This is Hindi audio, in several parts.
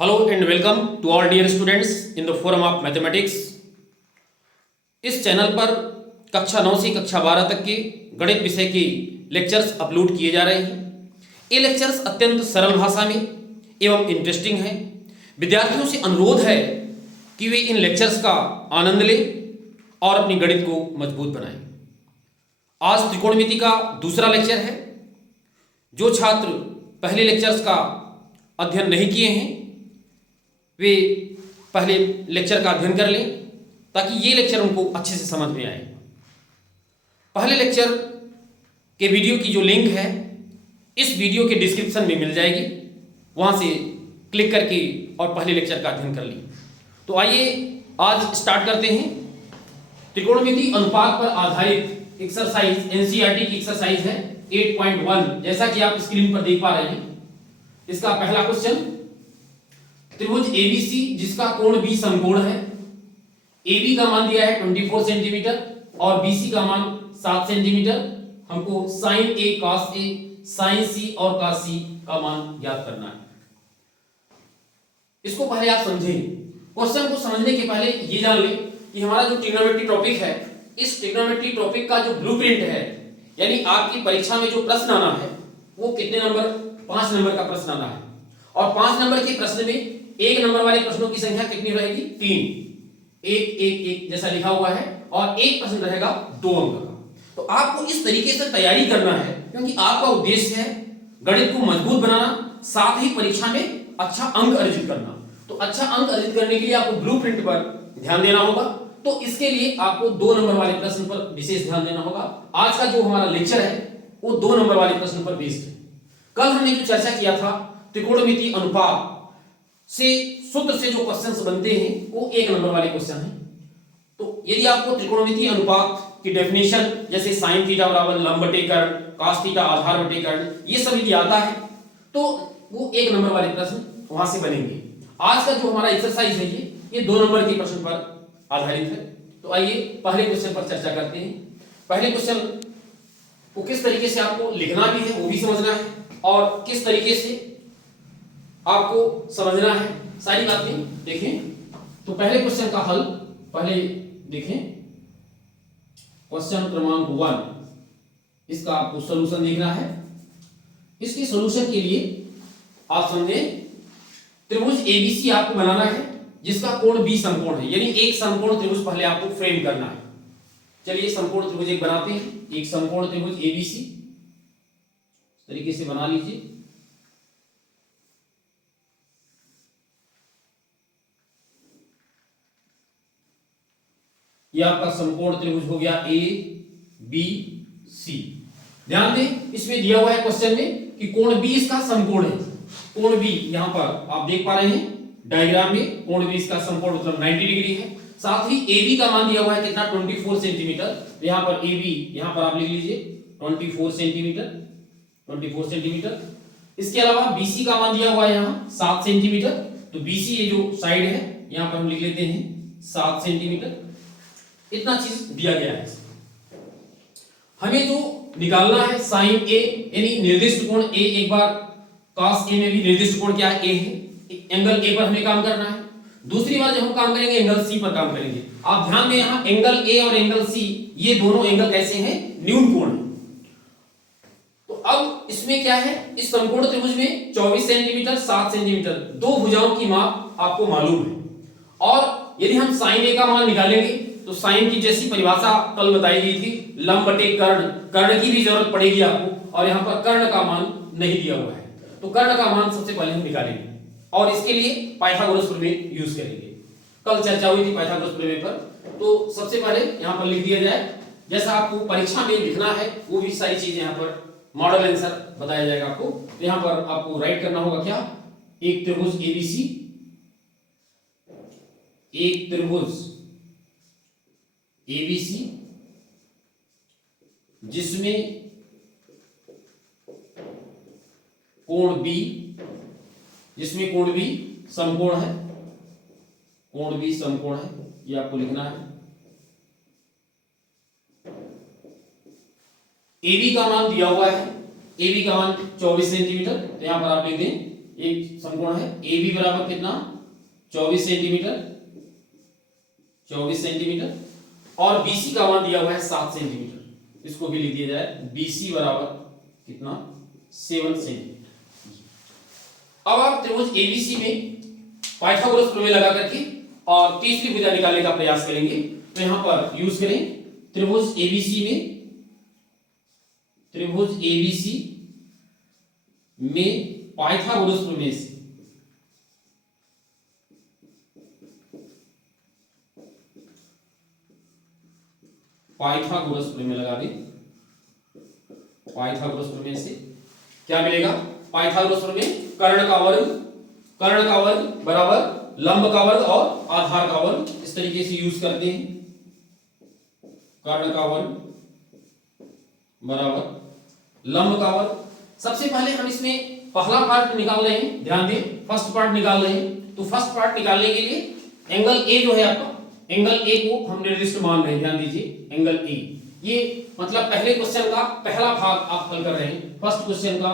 Hello and welcome to all dear students in the forum of mathematics। इस चैनल पर कक्षा 9 से कक्षा 12 तक के गणित विषय के लेक्चर्स अपलोड किए जा रहे हैं। ये लेक्चर्स अत्यंत सरल भाषा में एवं इंटरेस्टिंग हैं। विद्यार्थियों से अनुरोध है कि वे इन लेक्चर्स का आनंद लें और अपनी गणित को मजबूत बनाएं। आज त्रिकोणमिति का दूसरा लेक्चर है। जो छात्र पहले लेक्चर्स का अध्ययन नहीं किए हैं वे पहले लेक्चर का अध्ययन कर लें ताकि ये लेक्चर उनको अच्छे से समझ में आए। पहले लेक्चर के वीडियो की जो लिंक है इस वीडियो के डिस्क्रिप्शन में मिल जाएगी, वहाँ से क्लिक करके और पहले लेक्चर का अध्ययन कर लीजिए। तो आइए आज स्टार्ट करते हैं। त्रिकोणमिति अनुपात पर आधारित एक्सरसाइज एनसीईआरटी की एक्सरसाइज है 8.1। जैसा कि आप स्क्रीन पर देख पा रहे हैं, इसका पहला क्वेश्चन, त्रिभुज एबीसी जिसका कोण बी समकोण है, AB का मान दिया है 24 सेंटीमीटर और BC का मान 7 सेंटीमीटर। हमको sin A cos A sin C और cos C का मान ज्ञात करना है। इसको पहले आप समझें। क्वेश्चन को समझने के पहले ये जान लें कि हमारा जो ट्रिग्नोमेट्री टॉपिक है, इस ट्रिग्नोमेट्री टॉपिक का जो ब्लूप्रिंट है, यानी आपकी परीक्षा में जो प्रश्न आना है वो कितने नंबर, 5 नंबर का प्रश्न आना है। और 5 नंबर के प्रश्न में 1 नंबर वाले प्रश्नों की संख्या कितनी रहेगी? 3। 1 1 1 जैसा लिखा हुआ है और एक प्रश्न रहेगा 2 अंक का। तो आपको इस तरीके से तैयारी करना है क्योंकि आपका उद्देश्य है गणित को मजबूत बनाना, साथ ही परीक्षा में अच्छा अंक अर्जित करना। तो अच्छा अंक अर्जित करने के लिए आपको ब्लूप्रिंट पर ध्यान देना होगा। तो इसके लिए आपको 2 नंबर वाले प्रश्न पर विशेष ध्यान देना होगा। आज का जो हमारा लेक्चर है वो 2 नंबर वाले प्रश्न पर बेस्ड है। कल हमने जो चर्चा किया था त्रिकोणमिति अनुपात से सूत्र से जो क्वेश्चंस बनते हैं वो 1 नंबर वाले क्वेश्चन हैं। तो यदि आपको त्रिकोणमिति अनुपात की डेफिनेशन जैसे sin थीटा बराबर लंब बटे कर्ण, cos थीटा आधार बटे कर्ण, ये सब यदि आता है तो वो 1 नंबर वाले प्रश्न वहां से बनेंगे। आज का जो हमारा एक्सरसाइज है ये 2 नंबर के प्रश्न पर आधारित है। तो आइए पहले क्वेश्चन पर चर्चा करते हैं। पहले क्वेश्चन को किस तरीके से आपको लिखना भी है वो भी समझना है और किस तरीके से आपको समझना है, सारी बातें देखें। तो पहले क्वेश्चन का हल पहले देखें। क्वेश्चन क्रमांक 1, इसका आपको सॉल्यूशन देखना है। इसके सॉल्यूशन के लिए आप समझें, त्रिभुज एबीसी आपको बनाना है जिसका कोण बी समकोण है, यानी एक समकोण त्रिभुज पहले आपको फ्रेम करना है। चलिए समकोण त्रिभुज एक बनाते हैं। एक समकोण त्रिभुज एबीसी इस तरीके से बना लीजिए। ये आपका समकोण त्रिभुज हो गया ए बी सी। ध्यान दें, इसमें दिया हुआ है क्वेश्चन में कि कोण बी इसका समकोण है। कोण बी यहां पर आप देख पा रहे हैं डायग्राम में, कोण बी इसका समकोण मतलब 90 डिग्री है। साथ ही ए बी का मान दिया हुआ है कितना, 24 सेंटीमीटर। यहां पर ए बी यहां पर आप लिख लीजिए 24 सेंटीमीटर, 24 सेंटीमीटर। इसके अलावा बीसी का मान दिया हुआ है यहां 7 सेंटीमीटर। तो बीसी ये जो साइड है यहां पर हम लिख लेते हैं 7 सेंटीमीटर। इतना चीज दिया गया है। हमें जो निकालना है sin A, यानी निर्दिष्ट कोण A, एक बार cos A में भी निर्दिष्ट कोण क्या है, A है। एंगल A पर हमें काम करना है। दूसरी बार जब हम काम करेंगे एंगल C पर काम करेंगे। आप ध्यान दें यहां एंगल A और एंगल C ये दोनों एंगल कैसे हैं, न्यून कोण है। तो अब इसमें क्या है, इस समकोण त्रिभुज में 24 सेंटीमीटर 7 सेंटीमीटर दो भुजाओं की माप आपको मालूम है। और यदि हम sin A का मान निकालेंगे तो साइन की जैसी परिभाषा कल बताई गई थी, लंब बटे कर्ण, कर्ण की भी जरूरत पड़ेगी आपको। और यहाँ पर कर्ण का मान नहीं दिया हुआ है, तो कर्ण का मान सबसे पहले हम निकालेंगे और इसके लिए पाइथागोरस प्रमेय यूज करेंगे। कल चर्चा हुई थी पाइथागोरस प्रमेय पर। तो सबसे पहले यहाँ पर लिख दिया जाए, जैसा आपको परीक्षा में लिखना है वो भी सारी चीजें यहाँ पर मॉडल आंसर बताया जाएगा आपको। तो यहाँ पर आपको राइट करना होगा क्या, एक त्रिभुज एबीसी, एक त्रिभुज एबीसी जिसमें कोण बी, जिसमें कोण बी समकोण है, कोण बी समकोण है, ये आपको लिखना है। AB का मान दिया हुआ है, AB का मान 24 सेंटीमीटर। तो यहां पर आप लिख दें एक समकोण है ए बी बराबर कितना 24 सेंटीमीटर, 24 सेंटीमीटर, और बीसी का मान दिया हुआ है 7 सेंटीमीटर, इसको भी लिख दिया जाए बीसी बराबर कितना 7 सेंटीमीटर। अब आप त्रिभुज एबीसी में पाइथागोरस प्रमेय लगा करके और तीसरी भुजा निकालने का प्रयास करेंगे। तो यहां पर यूज करें त्रिभुज एबीसी में, त्रिभुज एबीसी में पाइथागोरस प्रमेय से पाइथागोरस प्रमेय लगा दें। पाइथागोरस प्रमेय से क्या मिलेगा? पाइथागोरस प्रमेय कर्ण का वर्ग बराबर लंब का वर्ग और आधार का वर्ग, इस तरीके से यूज करते हैं। कर्ण का वर्ग बराबर लंब का वर्ग। सबसे पहले हम इसमें पहला पार्ट निकाल रहे हैं, ध्यान दें फर्स्ट पार्ट निकाल रहे हैं। तो फर्स्ट पार्ट निकालने के लिए एंगल ए जो है आपका, एंगल ए को हम निर्दिष्ट मान रहे हैं, ध्यान दीजिए एंगल ए। ये मतलब पहले क्वेश्चन का पहला भाग आप हल कर रहे हैं, फर्स्ट क्वेश्चन का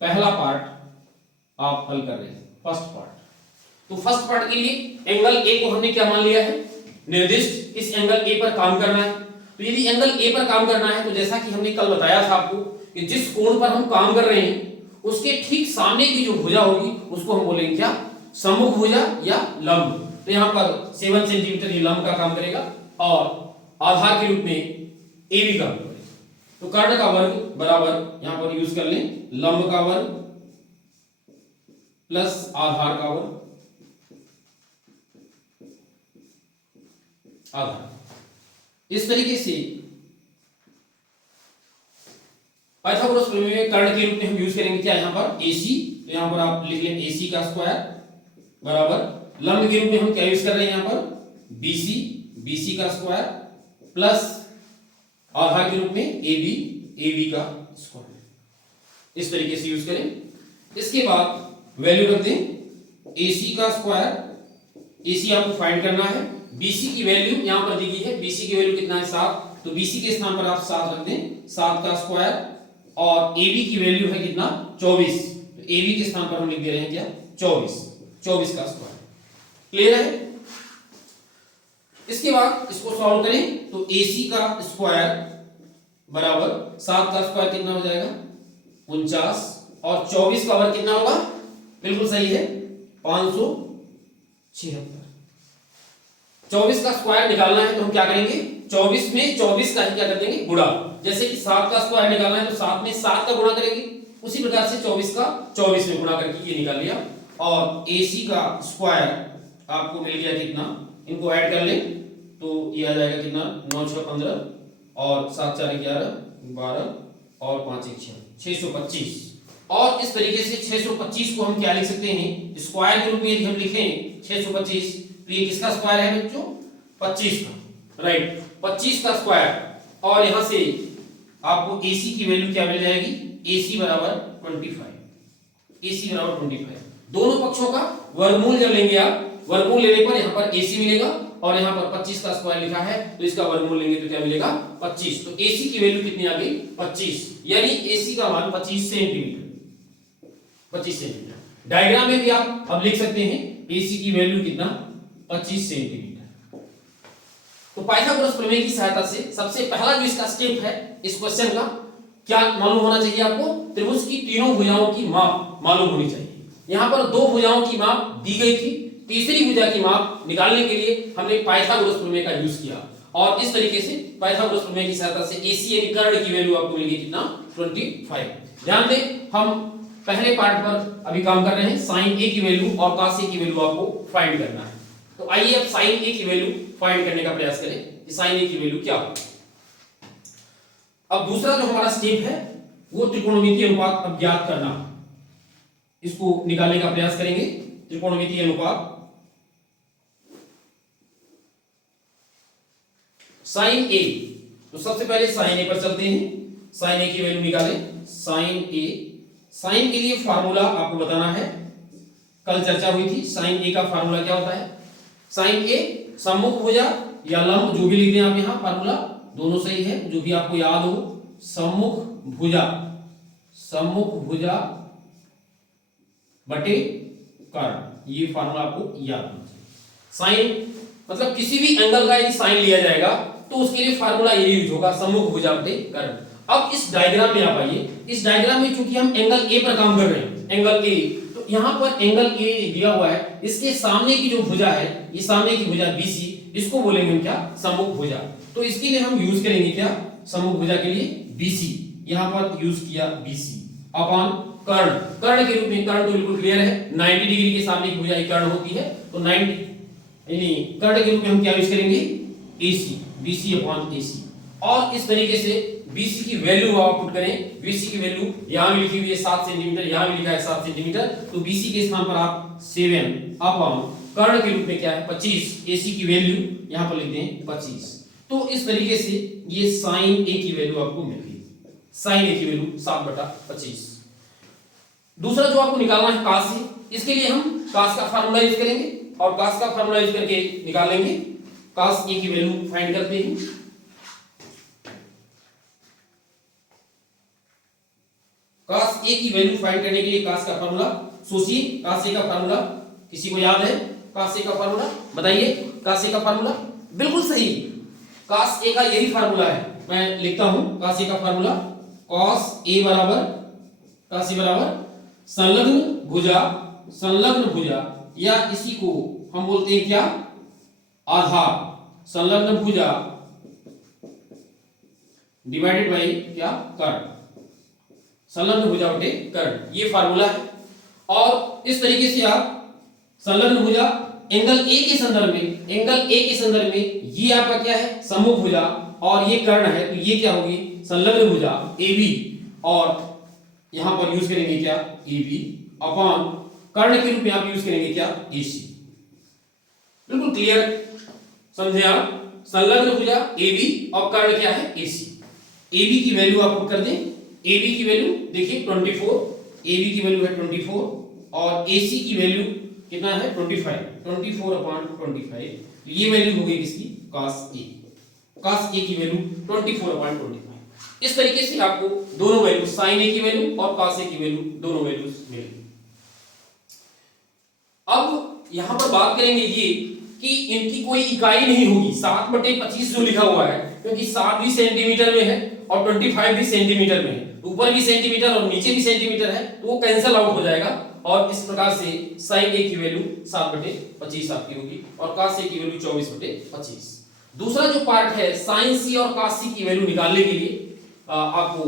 पहला पार्ट आप हल कर रहे हैं, फर्स्ट पार्ट। तो फर्स्ट पार्ट के लिए एंगल ए को हमने क्या मान लिया है? निर्दिष्ट। इस एंगल ए पर काम करना है। तो यदि एंगल ए पर काम करना है तो जैसा कि हमने कल बताया था आपको कि जिस कोण पर हम काम कर रहे हैं उसके ठीक सामने की जो भुजा होगी उसको हम बोलेंगे क्या? सम्मुख भुजा या लंब। तो यहाँ पर 7 सेंटीमीटर ये लंब का काम करेगा और आधार के रूप में ए बी का काम करेगा। तो कर्ण का वर्ग बराबर यहाँ पर यूज कर लें लंब का वर्ग प्लस आधार का वर्ग, आधार। इस तरीके से पाइथागोरस प्रमेय में कर्ण के रूप में हम यूज करेंगे क्या? यहाँ पर AC। तो यहाँ पर आप लिख लें AC का स्क्वायर बराबर लंब के रूप में हम क्या यूज कर रहे हैं यहाँ पर? BC का स्क्वायर प्लस आधार के रूप में AB का स्क्वायर। इस तरीके से यूज करें। इसके बाद वैल्यू रख दें AC का स्क्वायर, AC आपको फाइंड करना है। BC की वैल्यू यहाँ पर दी गई है, BC की वैल्यू कितना है? 7। तो BC के स्थान पर आप 7 रख दें, 7 का स्क्वायर, और AB की वैल्यू है कितना? 24। तो AB के स्थान पर हम लिख दे रहे हैं क्या? 24 का स्क्वायर। क्लियर है? इसके बाद इसको सॉल्व करें तो AC का स्क्वायर बराबर 7 का स्क्वायर कितना हो जाएगा? 49, और 24 का वर्ग कितना होगा? बिल्कुल सही है 576। 24 का स्क्वायर निकालना है तो हम क्या करेंगे? 24 में 24 का ही क्या कर देंगे? गुणा। जैसे कि 7 का स्क्वायर निकालना है तो 7 में 7 का गुणा करेंगे, उसी प्रकार से 24 का 24 में गुणा करके ये निकाल लिया। और AC का स्क्वायर आपको मिल गया कितना? इनको ऐड कर लें तो ये आ जाएगा कितना? 9 6 15 और 7 4 11 12 और 5 1 6, 625। और इस तरीके से 625 को हम क्या लिख सकते हैं? स्क्वायर के रूप में यदि हम लिखें 625 तो ये किसका स्क्वायर है बच्चों? 25 का, राइट 25 का स्क्वायर। और यहां से आपको AC की वैल्यू क्या मिल जाएगी? AC बराबर 25। AC बराबर 25। दोनों पक्षों का वर्गमूल जब लेंगे आप, वर्गमूल लेने पर यहाँ पर AC मिलेगा और यहाँ पर 25 का स्क्वायर लिखा है तो इसका वर्गमूल लेंगे तो क्या मिलेगा? 25। तो AC की वैल्यू कितनी आ गई? 25, यानी AC का मान 25 सेंटीमीटर। 25 सेंटीमीटर। डायग्राम में भी आप अब लिख सकते हैं AC की वैल्यू कितना? 25 सेंटीमीटर। तो पाइथागोरस प्रमेय की सहायता से सबसे पहला जो इसका स्टेप है इस क्वेश्चन का, क्या मालूम होना चाहिए आपको? त्रिभुज की तीनों भुजाओं की माप मालूम होनी चाहिए। यहाँ पर 2 भुजाओं की माप दी गई थी, तीसरी भुजा की माप निकालने के लिए हमने पाइथागोरस प्रमेय का यूज किया और इस तरीके से पाइथागोरस प्रमेय की सहायता से AC यानी कर्ण की वैल्यू आपको मिलेगी कितना? 25। ध्यान दें हम पहले पार्ट पर अभी काम कर रहे हैं, sin A की वैल्यू और cos A की वैल्यू आपको फाइंड करना है। तो आइए अब sin A की वैल्यू फाइंड करने का प्रयास करें कि sin A की वैल्यू क्या हो। अब दूसरा जो हमारा स्टेप है वो त्रिकोणमितीय अनुपात अब ज्ञात करना, इसको निकालने का प्रयास करेंगे। त्रिकोणमितीय अनुपात sin A। तो सबसे पहले sin A पर चलते हैं, sin A की वैल्यू निकालें। sin A, sin के लिए फार्मूला आपको बताना है, कल चर्चा हुई थी। sin A का फार्मूला क्या होता है? sin A सम्मुख भुजा या लंब, जो भी लिख दें आप यहाँ, फार्मूला दोनों सही है, जो भी आपको याद हो। सम्मुख भुजा बटे कर्ण। ये फार्मूला आपको याद होना चाहिए। साइन मतलब किसी भी एंगल का यदि साइन लिया जाएगा तो उसके लिए फार्मूला ये यूज होगा, सम्मुख भुजा बटे कर्ण। अब इस डायग्राम में आप आइए। इस डायग्राम में चूंकि हम एंगल ए पर काम कर रहे हैं, एंगल ए, तो यहां पर एंगल ए दिया हुआ है, इसके सामने की जो भुजा है, ये सामने की भुजा BC, इसको बोलेंगे हम क्या, सम्मुख भुजा। तो इसके लिए हम यूज करेंगे क्या, सम्मुख भुजा के लिए BC, यहां पर यूज किया BC अपॉन कर्ण। कर्ण के रूप में, कर्ण तो बिल्कुल क्लियर है, 90 डिग्री के सामने की भुजा कर्ण होती है, तो 90 यानी कर्ण के रूप में हम क्या यूज करेंगे, AC, BC अपॉन AC। और इस तरीके से BC की वैल्यू आप पुट करें, BC की वैल्यू यहां भी लिखी हुई है 7 सेंटीमीटर, यहां भी लिखा है 7 सेंटीमीटर, तो BC के स्थान पर आप 7 अपॉन कर्ण के रूप में क्या है 25, AC की वैल्यू यहां पर लिखते हैं 25। तो इस तरीके से ये साइन A की वैल्यू आपको मिल गई, साइन A की वैल्यू 7/25। दूसरा जो आपको निकालना है cos A, इसके लिए हम cos का फार्मूला यूज करेंगे और cos का फार्मूला यूज करके निकालेंगे। cos A की वैल्यू फाइंड करते हैं। cos A की वैल्यू फाइंड करने के लिए cos का फार्मूला सोचिए, cos A का फार्मूला किसी को याद है, cos A का फार्मूला बताइए, cos A का फार्मूला बिल्कुल सही, cos A का यही फार्मूला है, मैं लिखता हूं cos A का फार्मूला, cos A बराबर संलग्न भुजा या इसी को हम बोलते हैं क्या, आधार, संलग्न भुजा डिवाइडेड बाय क्या, कर्ण, संलग्न भुजा बटे कर्ण, ये फार्मूला है। और इस तरीके से आप संलग्न भुजा एंगल ए के संदर्भ में, एंगल ए के संदर्भ में ये आपका क्या है, सम्मुख भुजा, और ये कर्ण है, तो ये क्या होगी, संलग्न भुजा AB, और यहां पर यूज करेंगे क्या, AB अपॉन कर्ण के रूप में आप यूज करेंगे क्या, AC। बिल्कुल क्लियर समझे आप, संलग्न भुजा AB और कर्ण क्या है, AC। AB की वैल्यू आप पुट कर दें, AB की वैल्यू देखिए 24, AB की वैल्यू है 24 और AC की वैल्यू कितना है 25, 24/25, ये वैल्यू हो गई किसकी, cos A की वैल्यू 24/25। इस तरीके से आपको दोनों वैल्यू, sin A की वैल्यू और cos A की वैल्यू, दोनों वैल्यूज मिलेंगी। अब यहां पर बात करेंगे ये कि इनकी कोई इकाई नहीं होगी, 7/25 जो लिखा हुआ है, क्योंकि 7 भी सेंटीमीटर में है और 25 भी सेंटीमीटर में है, ऊपर भी सेंटीमीटर और नीचे भी सेंटीमीटर है, तो वो कैंसिल आउट हो जाएगा, और इस प्रकार से sin A की वैल्यू 7/25 आपकी होगी और cos A की वैल्यू 24/25। दूसरा जो पार्ट है sin C और cos C की वैल्यू निकालने के लिए आपको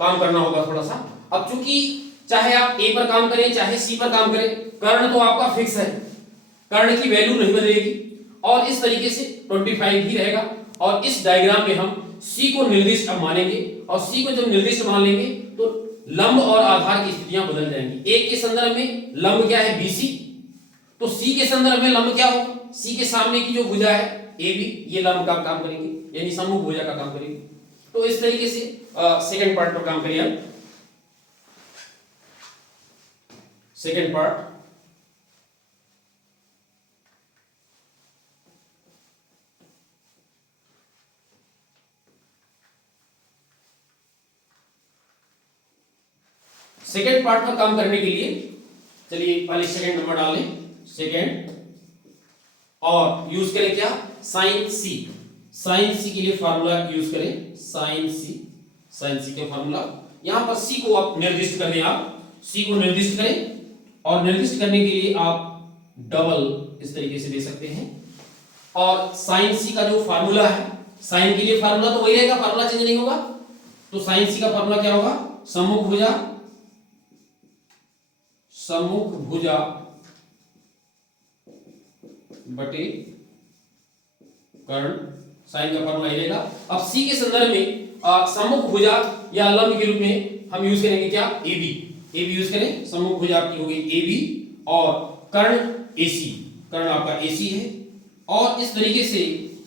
काम करना होगा थोड़ा सा। अब चूंकि चाहे आप A पर काम करें चाहे C पर काम करें, कर्ण तो आपका फिक्स है, कर्ण की वैल्यू नहीं बदलेगी, और इस तरीके से 25 ही रहेगा। और इस डायग्राम में हम C को निर्दिष्ट अब मानेंगे, और C को जब निर्दिष्ट मान लेंगे तो लंब और आधार की स्थितियां बदल जाएंगी। एक के संदर्भ में लंब क्या है, BC, तो C के संदर्भ में लंब क्या होगा, C के सामने की जो भुजा है AB, ये लंब का काम करेंगे, यानी सम्मुख भुजा का काम करेंगे। तो इस तरीके से सेकंड पार्ट पर काम करिए आप। सेकंड पार्ट, सेकेंड पार्ट पर काम करने के लिए चलिए पहले सेकेंड नंबर डाल लें, सेकेंड, और यूज करें क्या, साइन C। साइन C के लिए फार्मूला यूज करें, साइन C का फार्मूला, यहां पर C को आप निर्दिष्ट कर दें, आप C को निर्दिष्ट करें, और निर्दिष्ट करने के लिए आप डबल इस तरीके से दे सकते हैं। और साइन C का जो फार्मूला है, साइन के लिए फार्मूला तो वही रहेगा, फार्मूला चेंज नहीं होगा, तो साइन C का फार्मूला क्या होगा, सम्मुख भुजा बटे कर्ण, साइन का फार्मूला ही रहेगा। अब C के संदर्भ में सम्मुख भुजा या लंब के रूप में हम यूज करेंगे क्या, AB यूज करें, सम्मुख भुजा आपकी हो गई AB और कर्ण AC, कर्ण आपका AC है। और इस तरीके से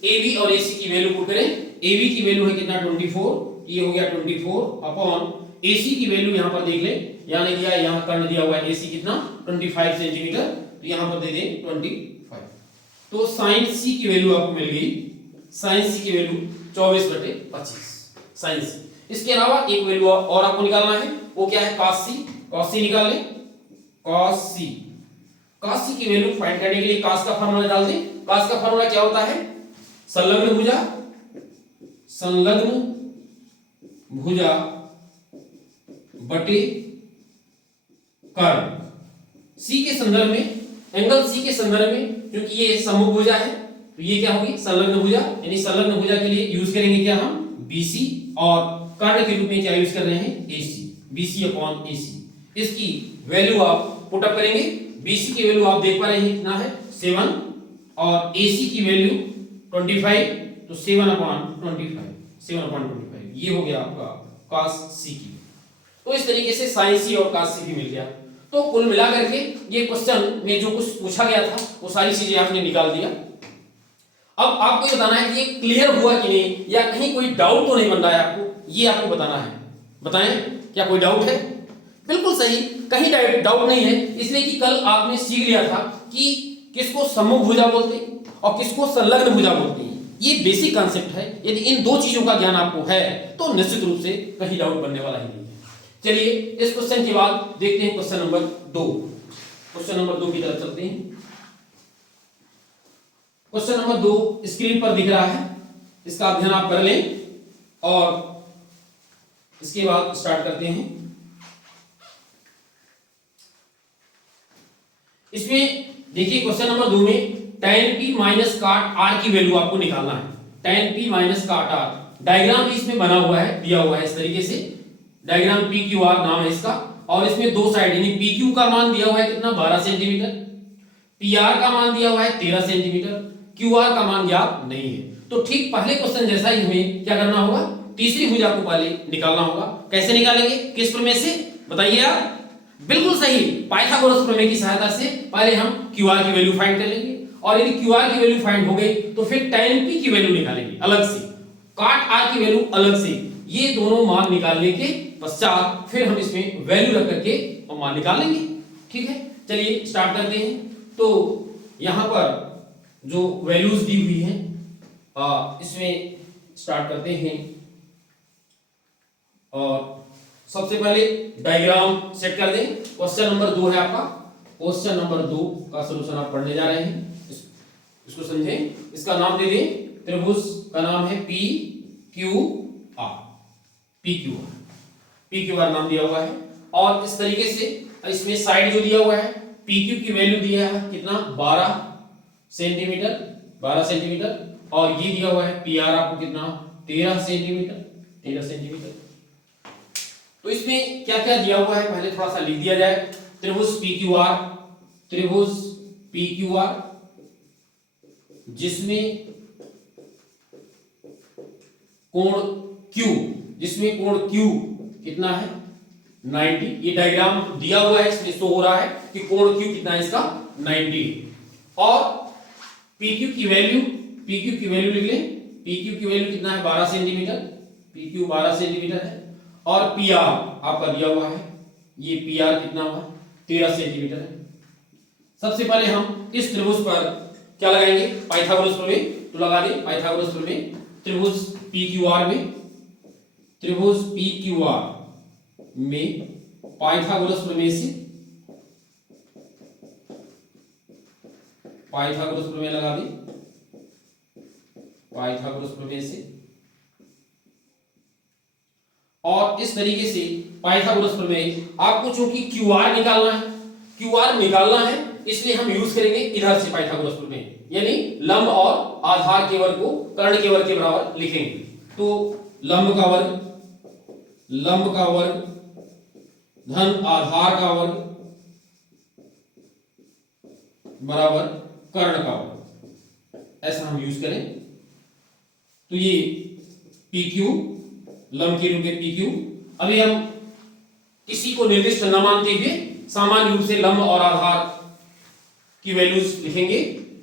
AB और AC की वैल्यू पुट करें, AB की वैल्यू है कितना 24, ये हो गया 24 अपॉन AC की वैल्यू यहां पर देख ले, यानी दिया यहां कर्ण दिया हुआ है AC कितना 25 सेंटीमीटर, तो यहां पर दे दें 25, तो साइन C की वैल्यू आपको मिल गई, साइन C की वैल्यू 24/25 साइन C। इसके अलावा एक वैल्यू और आपको निकालना है, वो क्या है, cos C निकाल लें, cos c, cos c की वैल्यू फाइंड करने के लिए cos का फार्मूला डाल दें। cos का फार्मूला क्या होता है? संलग्न भुजा, संलग्न भुजा बटे कर्ण। c के संदर्भ में, एंगल c के संदर्भ में, क्योंकि ये सम्मुख भुजा है तो ये क्या होगी? संलग्न भुजा। यानी संलग्न भुजा के लिए यूज करेंगे क्या हम? BC, और कर्ण के रूप में क्या यूज कर रहे हैं? AC, BC upon AC। इसकी वैल्यू आप पुट अप करेंगे। BC की वैल्यू आप देख पा रहे हैं कितना है? 7, और AC की वैल्यू 25, तो 7 अपॉन 25, ये हो गया आपका cos c की। तो इस तरीके से sin c और cos c भी मिल गया। तो कुल मिलाकर के ये क्वेश्चन में जो कुछ पूछा गया था वो सारी चीजें आपने निकाल दिया। अब आपको ये बताना है कि ये क्लियर हुआ कि नहीं, या कहीं कोई डाउट तो नहीं बन रहा है आपको, ये आपको बताना है। बताएं, क्या कोई डाउट है? बिल्कुल सही, कहीं डाउट नहीं है, इसलिए कि कल आपने सीख लिया था कि किसको सम्मुख भुजा बोलते हैं और किसको संलग्न भुजा बोलते हैं। ये बेसिक कॉन्सेप्ट है। यदि इन दो चीजों का ज्ञान आपको है तो निश्चित रूप से कहीं डाउट बनने वाला ही नहीं है। चलिए इस क्वेश्चन के बाद देखते हैं क्वेश्चन नंबर 2। क्वेश्चन नंबर 2 की तरफ चलते हैं। क्वेश्चन नंबर 2 स्क्रीन पर दिख रहा है, इसका अध्ययन आप कर लें और इसके बाद स्टार्ट करते हैं। इसमें देखिए क्वेश्चन नंबर 2 में tan p माइनस काट r की वैल्यू आपको निकालना है। tan p माइनस काट r डायग्राम भी इसमें बना हुआ है, दिया हुआ है इस तरीके से। डायग्राम PQR नाम है इसका, और इसमें दो साइड यानी PQ का मान दिया हुआ है कितना? 12 सेंटीमीटर, PR का मान दिया हुआ है 13 सेंटीमीटर, QR का मान ज्ञात नहीं है। तो ठीक पहले क्वेश्चन जैसा ही हमें क्या करना होगा? तीसरी भुजा को पहले निकालना होगा। कैसे निकालेंगे? किस प्रमेय से? बताइए आप। बिल्कुल सही, पाइथागोरस प्रमेय की सहायता से पहले हम QR की वैल्यू फाइंड कर लेंगे, और यदि QR की वैल्यू फाइंड हो गई तो फिर tan p की वैल्यू निकालेंगे अलग से, काट r की वैल्यू अलग से। ये दोनों मान निकालने के पश्चात फिर हम इसमें वैल्यू रख करके और मान निकाल लेंगे। ठीक है, चलिए स्टार्ट करते हैं। तो यहां पर जो वैल्यूज दी हुई हैं इसमें स्टार्ट करते हैं, और सबसे पहले डायग्राम सेट कर दें। क्वेश्चन नंबर 2 है आपका। क्वेश्चन नंबर 2 का सलूशन आप पढ़ने जा रहे हैं, इसको समझें। इसका नाम दे दें, त्रिभुज का नाम है PQR। PQR नाम दिया हुआ है, और इस तरीके से इसमें साइड जो दिया हुआ है PQ की वैल्यू दिया है कितना? 12 सेंटीमीटर, और ये दिया हुआ है PR आपको कितना? 13 सेंटीमीटर। तो इसमें क्या क्या दिया हुआ है पहले थोड़ा सा लिख दिया जाए। त्रिभुज PQR जिसमें कोण Q कितना है? 90। ये डायग्राम दिया हुआ है, इसमें शो हो रहा है कि कोण Q कितना है इसका? 90। और PQ की वैल्यू लिख लें। PQ की वैल्यू कितना है? 12 सेंटीमीटर। PQ 12 सेंटीमीटर है, और PR आपका दिया हुआ है, ये PR कितना हुआ? 13 सेंटीमीटर है। सबसे पहले हम इस त्रिभुज पर क्या लगाएंगे? पाइथागोरस प्रमेय। तो लगा दें पाइथागोरस प्रमेय। त्रिभुज PQR में पाइथागोरस प्रमेय से पाइथागोरस प्रमेय लगा दें। पाइथागोरस प्रमेय से, और इस तरीके से पाइथागोरस प्रमेय आपको चूंकि QR निकालना है, इसलिए हम यूज करेंगे इधर से पाइथागोरस प्रमेय, यानी लंब और आधार के वर्ग को कर्ण के वर्ग के बराबर लिखेंगे। तो लंब का वर्ग धन आधार का वर्ग बराबर कर्ण का वर्ग, ऐसा हम यूज करें। तो ये PQ लंब के रूप में PQ। अभी हम किसी को निर्दिष्ट न मानते हुए सामान्य रूप से लंब और आधार की वैल्यूज लिखेंगे।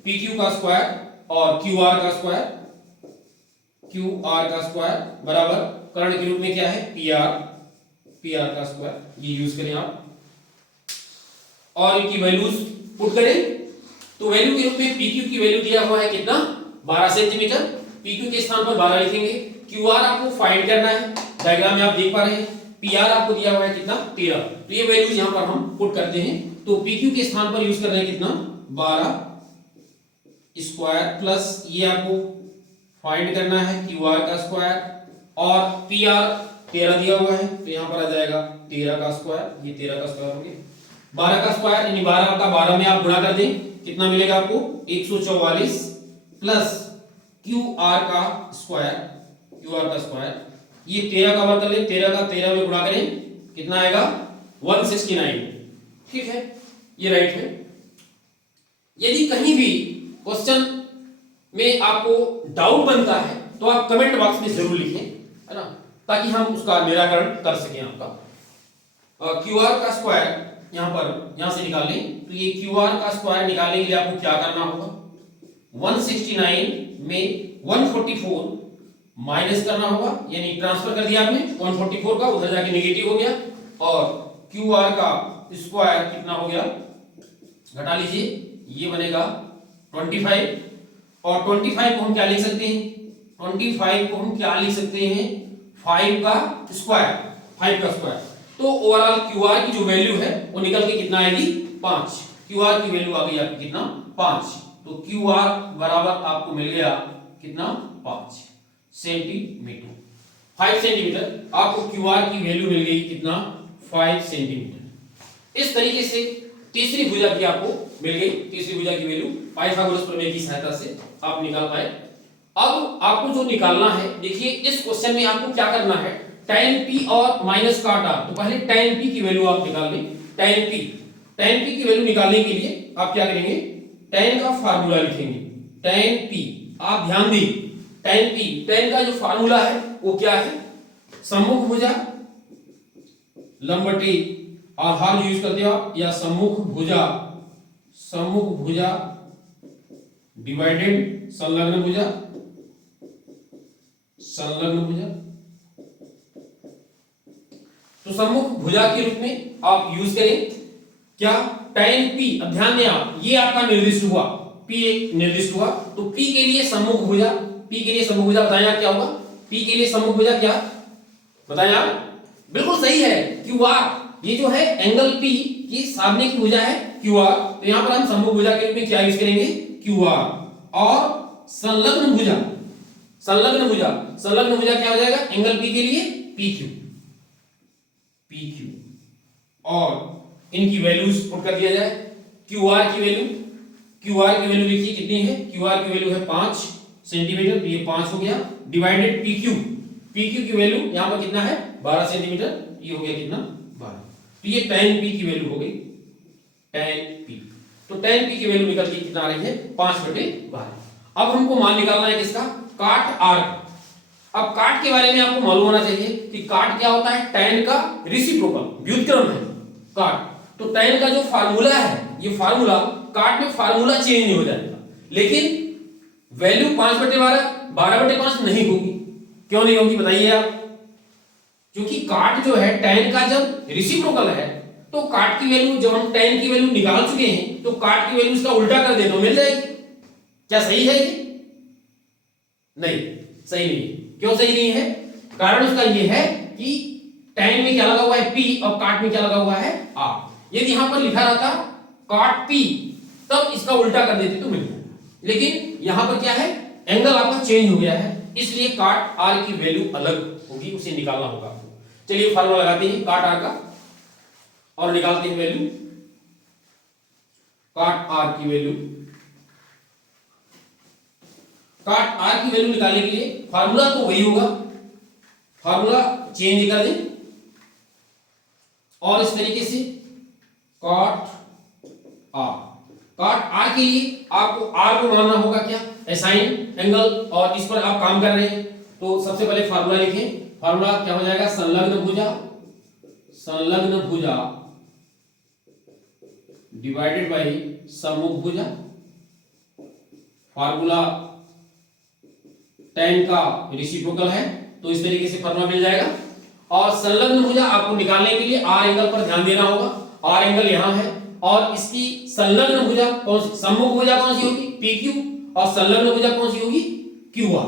PQ का स्क्वायर और QR का स्क्वायर बराबर कर्ण के रूप में क्या है? PR का स्क्वायर, ये यूज करें आप, और इनकी वैल्यूज पुट करें। तो वैल्यू के रूप में PQ की वैल्यू दिया हुआ है कितना? 12 सेंटीमीटर। PQ के स्थान पर 12 लिखेंगे। QR आपको फाइंड करना है, डायग्राम में आप देख पा रहे हैं। PR आपको दिया हुआ है कितना? 13। तो ये वैल्यूज यहां पर हम पुट करते हैं। तो PQ के स्थान पर यूज कर रहे हैं कितना 12 स्क्वायर प्लस ये आपको फाइंड करना है QR का स्क्वायर और PR 13 दिया हुआ है तो यहां पर आ जाएगा 13 का स्क्वायर, ये 13 का स्क्वायर हो गया 12 का स्क्वायर यानी 12 का 12 में आप गुणा कर दें कितना मिलेगा आपको 144 प्लस QR का स्क्वायर ये 13 का वर्ग कर ले 13 का 13 में गुणा करें कितना आएगा 169। ठीक है ये राइट है। यदि कहीं भी क्वेश्चन में आपको डाउट बनता है तो आप कमेंट बॉक्स में जरूर लिखें, है ना, ताकि हम उसका निराकरण कर सकें। आपका QR का स्क्वायर यहां से निकाल लें तो ये QR का स्क्वायर निकालने के लिए आपको क्या करना होगा 169 में 144 माइनस करना होगा, यानी ट्रांसफर कर दिया आपने 144 का उधर जाके नेगेटिव हो गया और QR का स्क्वायर कितना हो गया घटा लीजिए ये बनेगा 25 और 25 को हम क्या लिख सकते हैं 25 को हम क्या लिख सकते हैं 5 का स्क्वायर। तो ओवरऑल QR की जो वैल्यू है वो निकल के कितना आएगी 5। QR की वैल्यू आ गई आपकी कितना 5, तो QR बराबर आपको मिल गया कितना 5 सेंटीमीटर। 5 सेंटीमीटर आपको QR की वैल्यू मिल गई कितना 5 सेंटीमीटर। इस तरीके से तीसरी भुजा की आपको मिल गई, तीसरी भुजा की वैल्यू पाइथागोरस प्रमेय की सहायता से आप निकाल पाए। अब आपको जो निकालना है, देखिए इस क्वेश्चन में आपको क्या करना है tan p और माइनस cot r। तो पहले tan p की वैल्यू आप निकाल लें। tan p की वैल्यू निकालने के लिए आप क्या करेंगे tan का फार्मूला लिखेंगे। tan p आप ध्यान दें tan का जो फार्मूला है वो क्या है सम्मुख भुजा लंबटी आधार यूज करते हो आप, या सम्मुख भुजा डिवाइडेड संलग्न भुजा तो सम्मुख भुजा के रूप में आप यूज करें क्या tan p। अब ध्यान दें आप, ये आपका निर्दिष्ट हुआ p एक निर्दिष्ट हुआ, तो p के लिए सम्मुख भुजा बताएं आप क्या होगा। p के लिए सम्मुख भुजा क्या बताएं आप, बिल्कुल सही है QR। ये जो है एंगल P की सामने की भुजा है QR, तो यहां पर हम सम्मुख भुजा के रूप में क्या यूज करेंगे QR। और संलग्न भुजा क्या हो जाएगा एंगल P के लिए PQ और इनकी वैल्यूज पुट कर दिया जाए। QR की वैल्यू देखिए कितनी है, QR की वैल्यू है 5 सेंटीमीटर, ये 5 हो गया, डिवाइडेड PQ की वैल्यू यहां पर कितना है 12 सेंटीमीटर, ये हो गया कितना 12। तो ये tan p की वैल्यू हो गई tan p। तो tan p की वैल्यू निकल के कितना आ रही है 5/12। अब हमको मान निकालना है किसका cot r। अब काट के बारे में आपको मालूम होना चाहिए कि काट क्या होता है tan का रेसिप्रोकल व्युत्क्रम है काट। तो tan का जो फार्मूला है, ये फार्मूला काट में फार्मूला चेंज नहीं हो जाएगा, लेकिन वैल्यू 5/12 12/5 नहीं होगी। क्यों नहीं होगी बताइए आप, क्योंकि काट जो है tan का जब रेसिप्रोकल है तो काट की वैल्यू जब हम tan की वैल्यू निकाल चुके हैं तो काट की वैल्यू इसका उल्टा कर दे तो मिल जाएगी। क्या सही है ये? नहीं, सही नहीं है। क्यों सही नहीं है? कारण उसका ये है कि tan में क्या लगा हुआ है P और काट में क्या लगा हुआ है R। यदि यहां पर लिखा रहता cot P तब इसका उल्टा कर देते तो मिल जाता, लेकिन यहां पर क्या है एंगल आपका चेंज हो गया है, इसलिए cot R की वैल्यू अलग होगी, उसे निकालना होगा आपको। चलिए फार्मूला लगाते हैं cot R का और निकालते हैं वैल्यू। cot R की वैल्यू निकालने के लिए फार्मूला तो वही होगा, फार्मूला चेंज कर दें और इस तरीके से cot R के लिए आपको R को मानना होगा क्या एसाइन एंगल, और इस पर आप काम कर रहे हैं तो सबसे पहले फार्मूला लिखें। फार्मूला क्या हो जाएगा संलग्न भुजा डिवाइडेड बाय सम्मुख भुजा। फार्मूला tan का रेसिप्रोकल है तो इस तरीके से फार्मूला मिल जाएगा। और संलग्न भुजा आपको निकालने के लिए R एंगल पर ध्यान देना होगा। R एंगल यहां है और इसकी संलग्न भुजा कौन सी, सम्मुख भुजा कौन सी होगी PQ और संलग्न भुजा कौन सी होगी QR।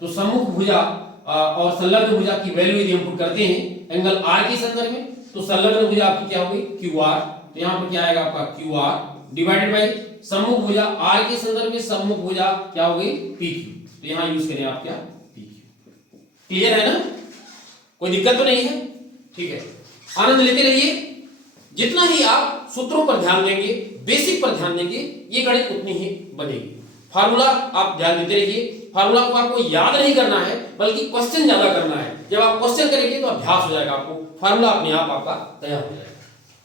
तो सम्मुख भुजा और संलग्न भुजा की वैल्यू यदि हम पुट करते हैं एंगल R के संदर्भ में तो संलग्न भुजा आपकी क्या होगी QR तो यहाँ पर क्या आएगा आपका क्यू आर डिवाइडेड बाई सम्मुख भुजा आर के संदर्भ में सम्मुख भुजा क्या हो गई पी क्यू, तो यहाँ यूज करें आप क्या पी क्यू। क्लियर है ना, कोई दिक्कत तो नहीं है? ठीक है, आनंद लेते रहिए। जितना ही आप सूत्रों पर ध्यान देंगे, बेसिक पर ध्यान देंगे, ये गणित उतनी ही बनेगी। फार्मूला आप ध्यान देते रहिए, फार्मूला को आपको याद नहीं करना है बल्कि क्वेश्चन ज्यादा करना है। जब आप क्वेश्चन करेंगे तो अभ्यास हो जाएगा, आपको फार्मूला अपने आप आपका तैयार हो जाएगा।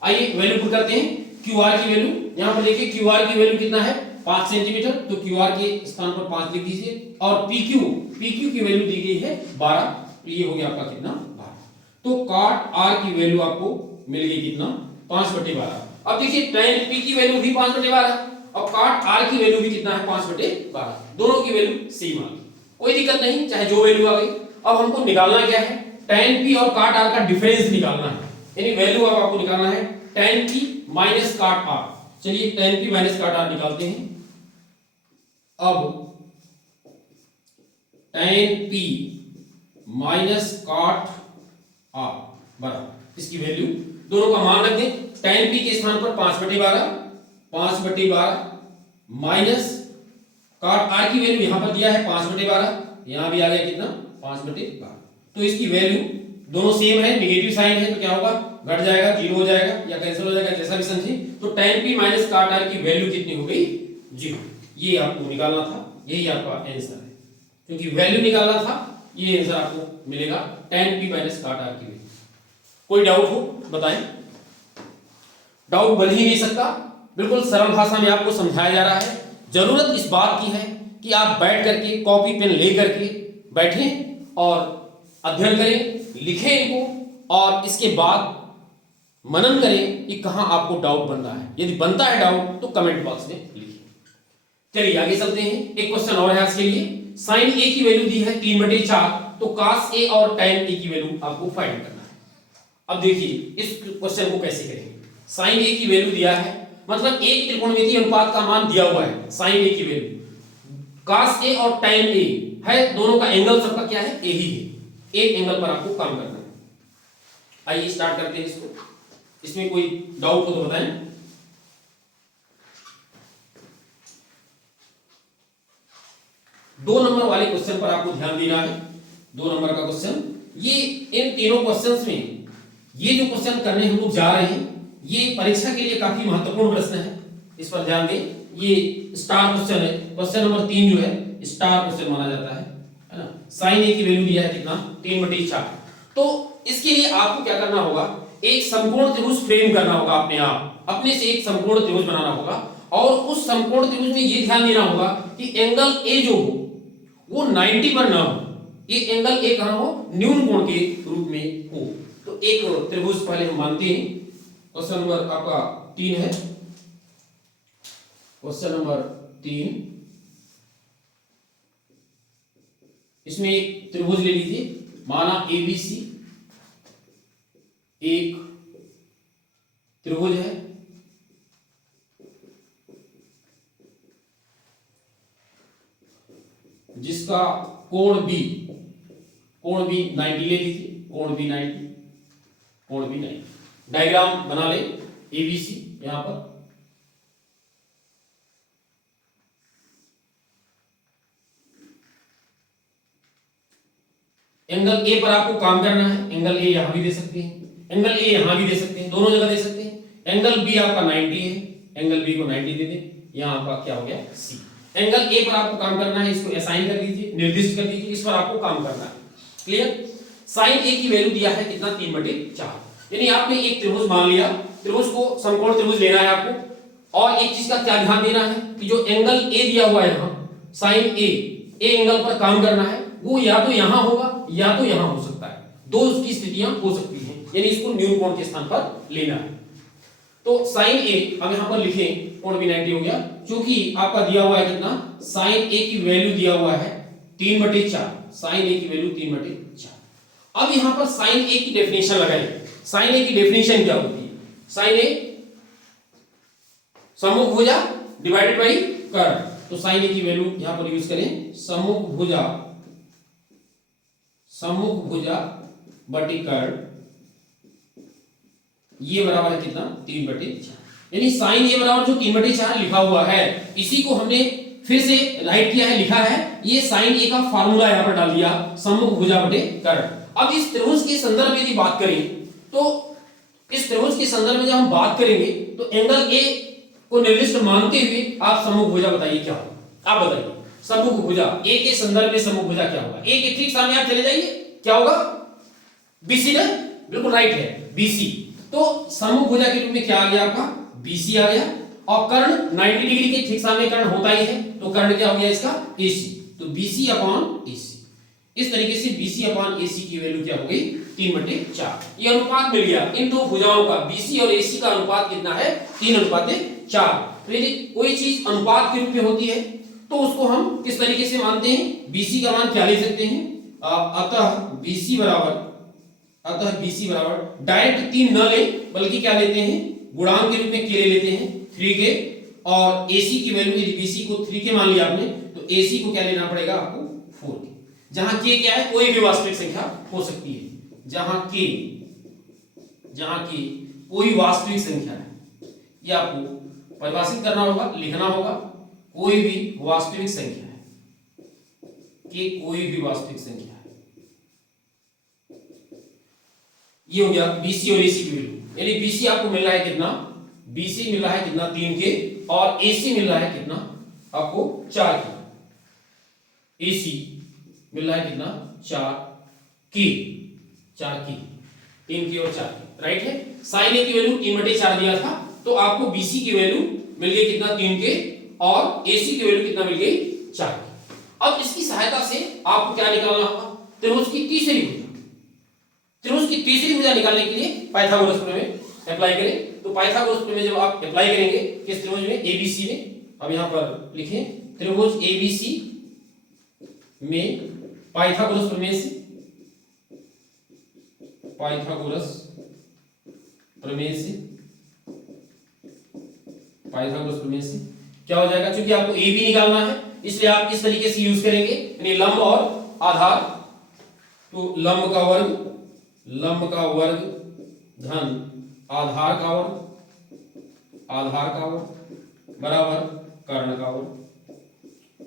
आइए वैल्यू पुट करते हैं। क्यू आर की वैल्यू यहाँ पर देखिए, क्यू आर की वैल्यू कितना है 5 सेंटीमीटर, तो क्यू आर के स्थान पर 5 लिख दीजिए। और पी क्यू की वैल्यू दी गई है 12, तो ये हो गया आपका कितना 12। तो कॉट आर की वैल्यू आपको मिल गई कितना 5/12। अब देखिए tan पी की वैल्यू भी 5/12 और कॉट आर की वैल्यू भी कितना है 5/12, दोनों की वैल्यू सेम आ गई, कोई दिक्कत नहीं, चाहे जो वैल्यू आ गई। अब हमको निकालना क्या है, tan पी और कॉट आर का डिफरेंस निकालना है, यानी वैल्यू अब आपको निकालना है tan P minus cot R. चलिए tan P minus cot R निकालते हैं। अब tan P minus cot R बराबर इसकी वैल्यू दोनों का मान रख दें। tan पी के स्थान पर 5/12 माइनस कॉट आर की वैल्यू यहां पर दिया है 5/12, यहां भी आ गया कितना 5/12। तो इसकी वैल्यू दोनों सेम है, नेगेटिव साइन है, तो क्या होगा घट जाएगा, 0 हो जाएगा या कैंसिल हो जाएगा, जैसा भी समझे। तो tan p minus cot r की वैल्यू कितनी हो गई 0। ये आपको निकालना था, यही आपका आंसर है, क्योंकि वैल्यू निकालना था, ये आंसर आपको मिलेगा tan p minus cot r की वैल्यू। कोई डाउट हो बताएं? डाउट बन ही नहीं सकता, बिल्कुल सरल भाषा में आपको समझाया जा रहा है। जरूरत इस बात की है कि आप बैठ करके कॉपी पेन ले करके बैठें और अध्ययन करें, लिखें इनको, और इसके बाद मनन करें कि कहां आपको डाउट बन रहा है। यदि बनता है डाउट तो कमेंट बॉक्स में लिखिए। चलिए आगे चलते हैं, एक क्वेश्चन और है आज के लिए। साइन ए की वैल्यू दी है 3/4, तो cos ए और tan ए की वैल्यू आपको फाइंड करना है। अब देखिए इस क्वेश्चन को कैसे करेंगे। साइन ए की वैल्यू दिया है, मतलब एक त्रिकोणमितीय अनुपात का मान दिया हुआ है, साइन ए की वैल्यू, cos ए और tan ए है, दोनों का एंगल सबका क्या है ए ही है, एक एंगल पर आपको काम करना है। आइए स्टार्ट करते हैं इसको, इसमें कोई डाउट हो तो बताएं। दो नंबर वाले क्वेश्चन पर आपको ध्यान देना है। 2 नंबर का क्वेश्चन, ये इन तीनों क्वेश्चंस में ये जो क्वेश्चन करने हम लोग जा रहे हैं, ये परीक्षा के लिए काफी महत्वपूर्ण प्रश्न है, इस पर ध्यान दें। ये स्टार क्वेश्चन है, क्वेश्चन नंबर 3 जो है स्टार क्वेश्चन माना जाता है ना। साइन ए की वैल्यू दिया है कितना 3/4। तो इसके लिए आपको क्या करना होगा, एक समकोण त्रिभुज फ्रेम करना होगा, अपने आप अपने से एक समकोण त्रिभुज बनाना होगा, और उस समकोण त्रिभुज में ये ध्यान देना होगा कि एंगल ए जो हो वो 90 पर ना हो, ये एंगल ए कहां हो न्यून कोण के रूप में हो। तो एक त्रिभुज पहले हम मानते हैं, क्वेश्चन नंबर आपका 3 है, क्वेश्चन नंबर 3, इसमें एक त्रिभुज ले लीजिए, माना एबीसी एक त्रिभुज है, जिसका कोण बी 90 ले लीजिए, कोण बी 90। डायग्राम बना ले एबीसी, यहां पर एंगल ए पर आपको काम करना है। एंगल ए यहां भी दे सकते हैं, एंगल ए यहां भी दे सकते हैं, दोनों जगह दे सकते हैं। एंगल बी आपका 90 है, एंगल बी को 90 दे दें, यहां आपका क्या हो गया सी। एंगल ए पर आपको काम करना है, इसको असाइन कर दीजिए, निर्दिष्ट कर दीजिए, इस पर आपको काम करना है। क्लियर। साइन ए की वैल्यू दिया है कितना 3/4, यानी आपने एक त्रिभुज मान लिया, त्रिभुज को समकोण त्रिभुज लेना है आपको। और एक चीज का क्या ध्यान देना है कि जो एंगल ए दिया हुआ है यहां साइन ए एंगल पर काम करना है, वो या तो यहां होगा या तो यहां हो सकता है, दो उसकी स्थितियां हो सकती हैं, यानी इसको न्यून कोण के स्थान पर लेना है। तो साइन ए हम यहां पर लिखें, कोण भी 90 हो गया, क्योंकि आपका दिया हुआ है कितना साइन ए की वैल्यू दिया हुआ है 3/4, साइन ए की वैल्यू 3/4। अब यहां पर साइन ए की डेफिनेशन लगाइए। साइन ए की डेफिनेशन क्या होती है, साइन ए सम्मुख भुजा डिवाइडेड बाई कर्ण, तो साइन ए की वैल्यू यहां पर यूज करें सम्मुख भुजा बटी कर्ण ये बराबर है कितना 3/4, यानी साइन ए बराबर जो 3/4 लिखा हुआ है इसी को हमने फिर से राइट किया है, लिखा है, ये साइन ए का फार्मूला यहाँ पर डाल दिया, सम्मुख भुजा बटे कर्ण। अब इस त्रिभुज के संदर्भ में यदि बात करें तो इस त्रिभुज के संदर्भ में जब हम बात करेंगे तो एंगल ए को निर्दिष्ट मानते हुए आप सम्मुख भुजा बताइए क्या होगा। आप बताइए सम्मुख भुजा ए के संदर्भ में सम्मुख भुजा क्या होगा। ए के ठीक सामने आप चले जाइए, क्या होगा, बीसी ना, बिल्कुल राइट है बीसी। तो सम्मुख भुजा के रूप में क्या आ गया आपका बीसी आ गया, और कर्ण 90 डिग्री के ठीक सामने कर्ण होता ही है, तो कर्ण क्या हो गया इसका एसी, तो बीसी अपॉन एसी। इस तरीके से BC अपॉन AC की वैल्यू क्या हो गई 3/4। ये अनुपात मिल गया इन दो भुजाओं का, BC और AC का अनुपात कितना है 3:4। तो यदि कोई चीज अनुपात के रूप में होती है तो उसको हम किस तरीके से मानते हैं, BC का मान क्या ले सकते हैं, अतः BC बराबर डायरेक्ट 3 न ले बल्कि क्या लेते हैं गुणांक के रूप में k ले लेते हैं 3k, और AC की वैल्यू यदि BC को 3k मान लिया आपने तो AC को क्या लेना पड़ेगा आपको 4k, जहां k क्या है कोई भी वास्तविक संख्या हो सकती है, जहां k कोई वास्तविक संख्या है, ये आपको परिभाषित करना होगा, लिखना होगा, कोई भी वास्तविक संख्या है, k कोई भी वास्तविक संख्या है। ये हो गया BC और AC की वैल्यू, यानी BC आपको मिल रहा है कितना, BC मिल रहा है कितना 3k, और AC मिल रहा है कितना आपको 4k, AC मिल रहा है कितना 4k 3k और 4k, राइट है। साइन ए की वैल्यू 3/4 दिया था, तो आपको BC की वैल्यू मिल गई कितना 3k, और AC की वैल्यू कितना मिल गई 4k। अब इसकी सहायता से आपको क्या निकालना होगा, त्रिभुज की तीसरी भुजा। त्रिभुज की तीसरी भुजा निकालने के लिए पाइथागोरस प्रमेय अप्लाई करें, तो पाइथागोरस प्रमेय जब आप अप्लाई करेंगे किस त्रिभुज में ABC में, अब यहां पर लिखें त्रिभुज ABC में पाइथागोरस प्रमेय से क्या हो जाएगा, क्योंकि आपको AB निकालना है इसलिए आप इस तरीके से यूज करेंगे, यानी लंब और आधार, तो लंब का वर्ग धन आधार का वर्ग बराबर कर्ण का वर्ग।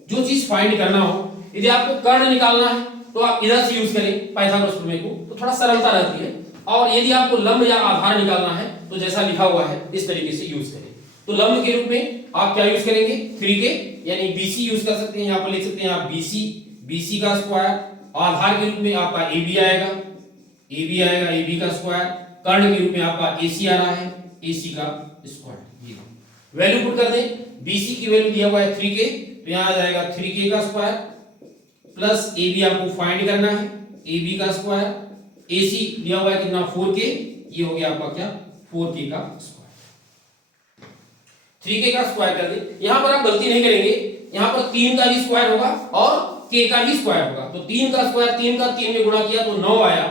जो चीज फाइंड करना हो, यदि आपको कर्ण निकालना है तो आप इधर से यूज करें पाइथागोरस प्रमेय को, तो थोड़ा सरलता रहती है, और यदि आपको लंब या आधार निकालना है तो जैसा लिखा हुआ है इस तरीके से यूज करें। तो लंब के रूप में आप क्या यूज करेंगे 3k, यानी BC यूज कर सकते हैं, यहां पर लिख सकते हैं आप BC का स्क्वायर, आधार के रूप में आपका AB आएगा AB का स्क्वायर, कर्ण के रूप में आपका AC आ रहा है AC का स्क्वायर। ये वैल्यू पुट कर दें, BC की वैल्यू दिया हुआ है 3k, तो यहां आ जाएगा 3k का स्क्वायर प्लस AB आपको फाइंड करना है AB का स्क्वायर, AC दिया हुआ है कितना 4k, ये हो गया आपका क्या 4k का स्क्वायर। 3k का स्क्वायर कर दे, यहां पर आप गलती नहीं करेंगे, यहां पर 3 का भी स्क्वायर होगा और k का भी स्क्वायर होगा, तो 3 का स्क्वायर 3 का 3 में गुणा किया तो 9 आया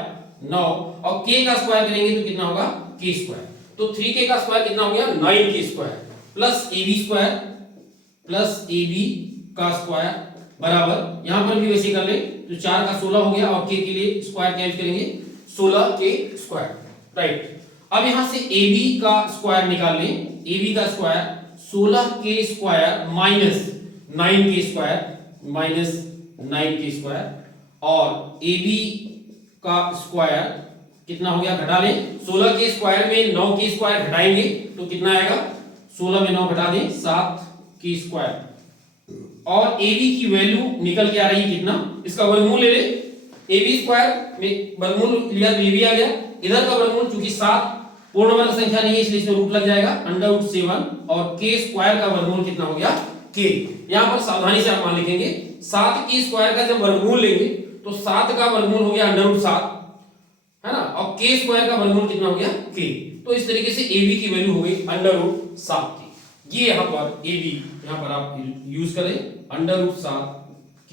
9, और k का स्क्वायर करेंगे तो कितना होगा k स्क्वायर, तो 3k का स्क्वायर कितना हो गया 9k स्क्वायर प्लस AB का स्क्वायर बराबर, यहां पर भी वैसे कर ले तो 4 का 16 हो गया, और k के लिए स्क्वायर कैंसिल करेंगे 16k स्क्वायर, राइट। अब यहां से AB का स्क्वायर निकाल लें, AB का square 16k square minus 9k square, और AB का स्क्वायर कितना हो गया घटा लें, 16k स्क्वायर में 9k स्क्वायर घटाएंगे तो कितना आएगा, 16 में 9 घटा दें 7k स्क्वायर, और AB की वैल्यू निकल के आ रही है कितना, इसका वर्गमूल ले ले, AB स्क्वायर में वर्गमूल लिया तो AB आ गया, इधर का वर्गमूल चूंकि 7 पूर्ण वर्ग संख्या नहीं है इसलिए इसमें रूट लग जाएगा √7, और k स्क्वायर का वर्गमूल कितना हो गया k। यहां पर सावधानी से आप मान लिखेंगे 7k स्क्वायर का जब वर्गमूल लेंगे तो 7 का वर्गमूल हो गया √7 है ना, और k स्क्वायर का वर्गमूल कितना हो गया k, तो इस तरीके से AB की वैल्यू हो गई √7k। ये यहां पर AB यहां पर आप यूज करें √7k।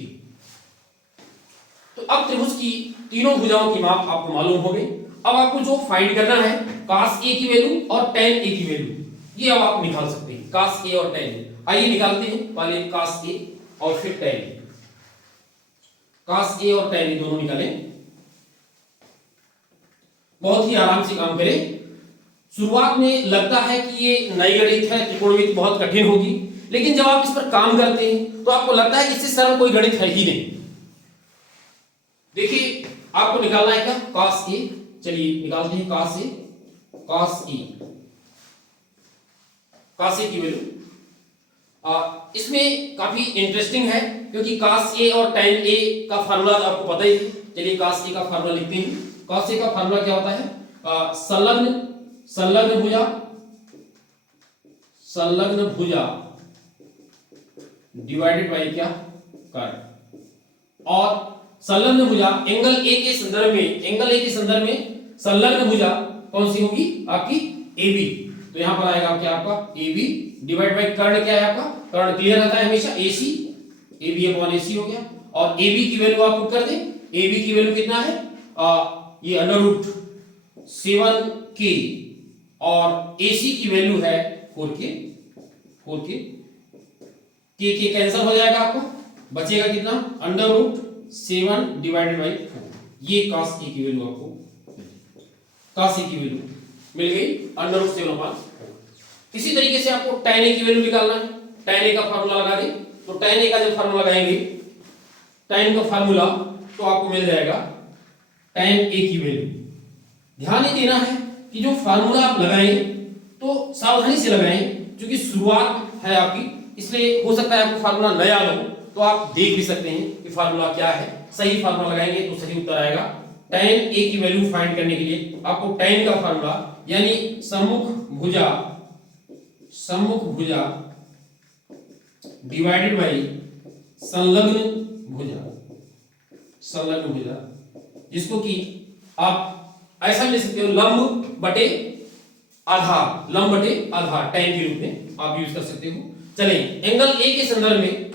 तो अब त्रिभुज की तीनों भुजाओं की माप आपको मालूम हो गई। अब आपको जो फाइंड करना है cos A की वैल्यू और tan A की वैल्यू, ये अब आप निकाल सकते हैं cos A और tan A। आइए निकालते हैं, पहले cos A और फिर tan A। cos A और tan A दोनों निकालें, बहुत ही आराम से काम करें, शुरुआत में लगता है कि ये नई गणित है, त्रिकोणमिति बहुत कठिन होगी, लेकिन जब आप इस पर काम करते हैं तो आपको लगता है कि इससे सरल कोई गणित है ही नहीं। देखिए आपको निकालना है क्या, cos A। चलिए निकालते हैं cos A। cos A की वैल्यू इसमें काफी इंटरेस्टिंग है, क्योंकि cos A और tan A का फार्मूला आपको पता ही है। चलिए cos A का फार्मूला लिखते हैं। cos A का फार्मूला क्या होता है, संलग्न भुजा डिवाइडेड बाय क्या, कर्ण। और संलग्न भुजा एंगल ए के संदर्भ में संलग्न भुजा कौन सी होगी, आपकी AB। तो यहां पर आएगा क्या, आपका AB डिवाइड बाय कर्ण। क्या है आपका, कर्ण क्लियर रहता है हमेशा, AC, AB अपॉन AC हो गया। और AB की वैल्यू आप पुट कर दें। AB की वैल्यू कितना है, ये √7k और AC की वैल्यू है 4k। k कैंसिल हो जाएगा, आपको बचेगा कितना, √7 डिवाइडेड बाई 4। ये cos A की वैल्यू आपको cos A की वैल्यू मिल गई √7/4। इसी तरीके से आपको tan A की वैल्यू निकालना है। tan A का फार्मूला लगा दें, तो tan A का जब फार्मूला लगाएंगे, tan का फार्मूला, तो आपको मिल जाएगा tan A की वैल्यू। ध्यान ये देना है कि जो फार्मूला आप लगाएं तो सावधानी से लगाएं, क्योंकि शुरुआत है आपकी, इसलिए हो सकता है आपको फार्मूला नया लो, तो आप देख भी सकते हैं कि फार्मूला क्या है। सही फार्मूला लगाएंगे तो सही उत्तर आएगा। tan A की वैल्यू फाइंड करने के लिए आपको tan का फार्मूला यानी सम्मुख भुजा डिवाइडेड बाई संलग्न भुजा, जिसको कि आप ऐसा ले सकते हो, लंब बटे आधार tan के रूप में आप यूज कर सकते हो। चलिए एंगल A के संदर्भ में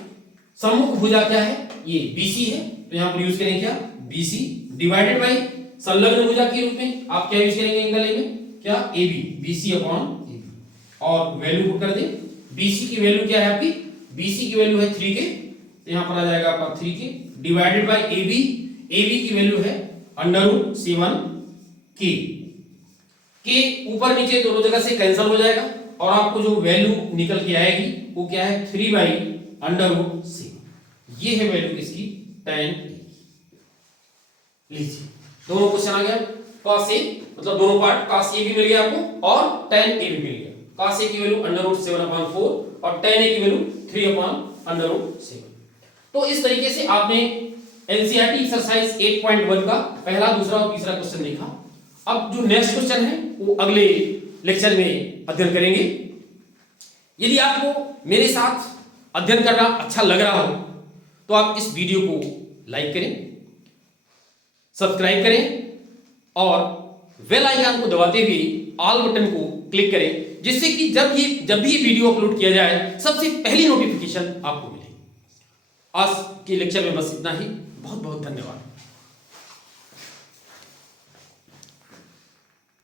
सम्मुख भुजा क्या है, ये BC है, तो यहां पर यूज करेंगे क्या, BC डिवाइडेड बाई संलग्न भुजा के रूप में आप क्या यूज करेंगे एंगल A में, क्या, AB, BC अपॉन AB। और वैल्यू पुट कर दें। BC की वैल्यू क्या है आपकी, BC की वैल्यू है 3k, तो यहां पर आ जाएगा आपका 3k डिवाइडेड बाई AB की वैल्यू है √7k। के ऊपर नीचे दोनों जगह से कैंसिल हो जाएगा, और आपको जो वैल्यू निकल के आएगी वो क्या है, 3/√7। ये है वैल्यू किसकी, tan A। लीजिए दोनों क्वेश्चन आ गया। cos A मतलब दोनों पार्ट, cos A भी मिल गया आपको और tan A भी मिल गया। cos A की वैल्यू √7/4 और tan A की वैल्यू 3/√7। तो इस तरीके से आपने NCERT एक्सरसाइज 8.1 का पहला, दूसरा और तीसरा क्वेश्चन देखा। अब जो नेक्स्ट क्वेश्चन है वो अगले लेक्चर में अध्ययन करेंगे। यदि आपको मेरे साथ अध्ययन करना अच्छा लग रहा हो तो आप इस वीडियो को लाइक करें, सब्सक्राइब करें और बेल आइकन को दबाते हुए ऑल बटन को क्लिक करें, जिससे कि जब भी वीडियो अपलोड किया जाए सबसे पहली नोटिफिकेशन आपको मिले। आज के लेक्चर में बस इतना ही। बहुत बहुत धन्यवाद।